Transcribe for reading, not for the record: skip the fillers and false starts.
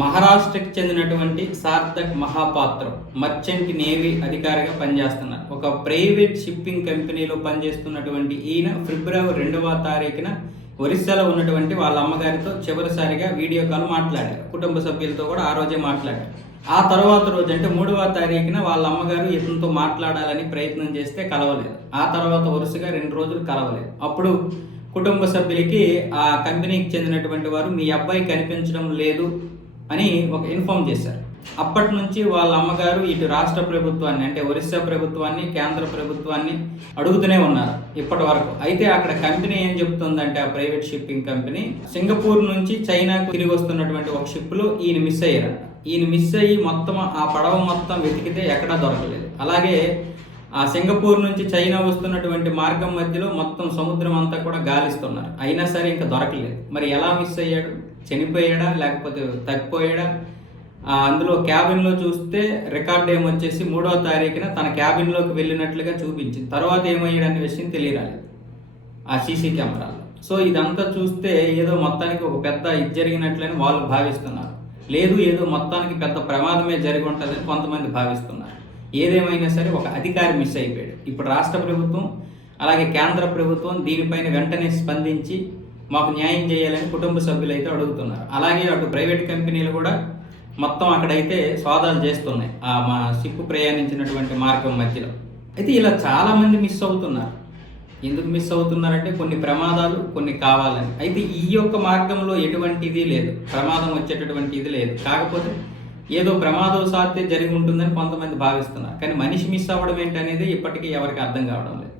మహారాష్ట్రకి చెందినటువంటి Sarthak Mohapatra merchant navy అధికారిగా పనిచేస్తున్నారు. ఒక ప్రైవేట్ షిప్పింగ్ కంపెనీలో పనిచేస్తున్నటువంటి ఈయన ఫిబ్రవరి 2వ తారీఖున ఒరిస్సాలో ఉన్నటువంటి వాళ్ళ అమ్మగారితో చివరిసారిగా వీడియో కాల్ మాట్లాడారు. కుటుంబ సభ్యులతో కూడా ఆ రోజే మాట్లాడారు. ఆ తర్వాత రోజు అంటే 3వ తారీఖున వాళ్ళ అమ్మగారు ఇతనితో మాట్లాడాలని ప్రయత్నం చేస్తే కలవలేదు. ఆ తర్వాత వరుసగా 2 రోజులు కలవలేదు. అప్పుడు కుటుంబ సభ్యులకి ఆ కంపెనీకి చెందినటువంటి వారు మీ అబ్బాయి కనిపించడం లేదు అని ఒక ఇన్ఫార్మ్ చేశారు. అప్పటి నుంచి వాళ్ళ అమ్మగారు ఇటు రాష్ట్ర ప్రభుత్వాన్ని అంటే ఒరిస్సా ప్రభుత్వాన్ని, కేంద్ర ప్రభుత్వాన్ని అడుగుతూనే ఉన్నారు ఇప్పటి వరకు. అయితే అక్కడ కంపెనీ ఏం చెప్తుందంటే ఆ ప్రైవేట్ షిప్పింగ్ కంపెనీ సింగపూర్ నుంచి చైనాకు తిరిగి వస్తున్నటువంటి ఒక షిప్లో ఈయన మిస్ అయ్యారంట. ఈయన మిస్ అయ్యి మొత్తం ఆ పడవ మొత్తం వెతికితే ఎక్కడా దొరకలేదు. అలాగే ఆ సింగపూర్ నుంచి చైనా వస్తున్నటువంటి మార్గం మధ్యలో మొత్తం సముద్రం అంతా కూడా గాలిస్తున్నారు. అయినా సరే ఇంకా దొరకలేదు. మరి ఎలా మిస్ అయ్యాడు? చనిపోయాడా లేకపోతే తప్పిపోయాడా? అందులో క్యాబిన్లో చూస్తే రికార్డ్ ఏమొచ్చేసి 3వ తారీఖున తన క్యాబిన్లోకి వెళ్ళినట్లుగా చూపించింది. తర్వాత ఏమయ్యాడనే విషయం తెలియరాలేదు ఆ సీసీ కెమెరాలో. సో ఇదంతా చూస్తే ఏదో మొత్తానికి ఒక పెద్ద ఇది జరిగినట్లని వాళ్ళు భావిస్తున్నారు. లేదు ఏదో మొత్తానికి పెద్ద ప్రమాదమే జరిగి ఉంటుందని కొంతమంది భావిస్తున్నారు. ఏదేమైనా సరే ఒక అధికారి మిస్ అయిపోయాడు. ఇప్పుడు రాష్ట్ర ప్రభుత్వం అలాగే కేంద్ర ప్రభుత్వం దీనిపైన వెంటనే స్పందించి మాకు న్యాయం చేయాలని కుటుంబ సభ్యులు అయితే అడుగుతున్నారు. అలాగే అటు ప్రైవేట్ కంపెనీలు కూడా మొత్తం అక్కడైతే సోదాలు చేస్తున్నాయి మా షిప్ ప్రయాణించినటువంటి మార్గం మధ్యలో. అయితే ఇలా చాలామంది మిస్ అవుతున్నారు. ఎందుకు మిస్ అవుతున్నారంటే కొన్ని ప్రమాదాలు, కొన్ని కావాలని. అయితే ఈ యొక్క మార్గంలో ఎటువంటిది లేదు, ప్రమాదం వచ్చేటటువంటి ఇది లేదు. కాకపోతే ఏదో ప్రమాదవశాత్తు జరిగి ఉంటుందని కొంతమంది భావిస్తున్నారు. కానీ మనిషి మిస్ అవ్వడం ఏంటనేది ఇప్పటికీ ఎవరికి అర్థం కావడం లేదు.